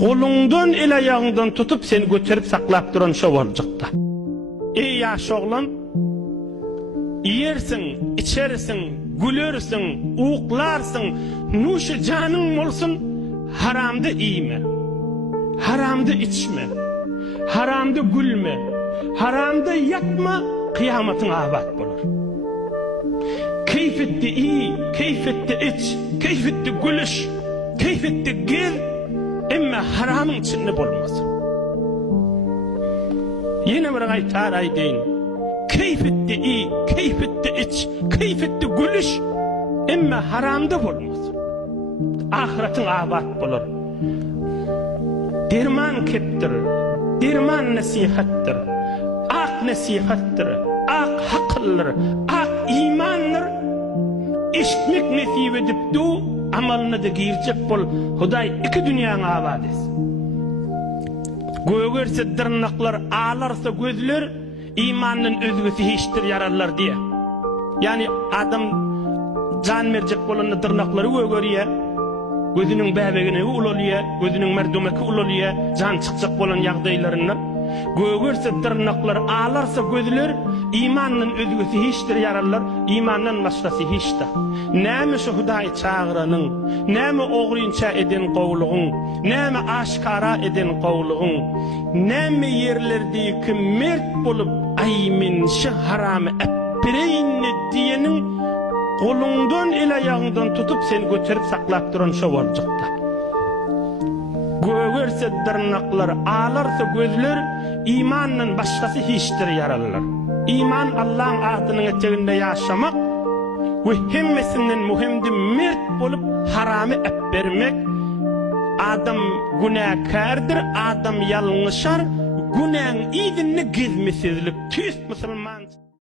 Kolundan ele ayağından tutup seni götürüp saklap duran şo boljakda. Ey yaş oğlan, yersin, içersin, gülersin, uğuklarsın, nuşu canın olsun, haramda iyime, haramda içme, haramda gülme, haramda yatma, kıyametin abat bulur. Keyfetti iyi, keyfetti iç, keyfetti gülüş, keyfetti gir, emme haramın içinde bulmasın. Yine bir gaytar aydeyin, keyfetti iyi, keyfetti iç, keyfetti gülüş, emme haramda bulmasın. Ahiretin abat bulur. Derman keptir, derman nasihattir, ak nasihattir, ak hakıldır, ak imandır. İşitmek nasip edip du, amalına da girecek bol, Huday iki dünyanın abat etsin. Göğerse dırnaklar, ağlarsa gözler, imanın özgüsü hiçtir yararlar diye. Yani adam can verecek bolanı dırnakları göğeriye, gözünün bäbegine uloluya, gözünün merdumaki uloluya, can çıkacak bolan yağdaylarından. Göğerse dırnaklar, ağlarsa gözler, imanın özgüsü hiçtir yararlar, imanın başkası hiçtir. Näme şu Huday çağıranın, näme oğruyunça eden qowluğun, näme aşkara eden qowluğun, näme yerlerdeki mert bolup aymin şu haramı epireyni diyenin kolundan el ayağından tutup seni götürüp saklap duran şo boljakda. Göğerse dırnaklar, ağlarsa gözler, imanın başkası hiçtir yararlar. İman Allah'ın adının eteğinde yaşamak ve hemmesinden muhimdi mert bolup haramı epbermek. Adam günahkardır, adam yalnışar, günahın idinini gizmesizlik. Tüst Müslüman.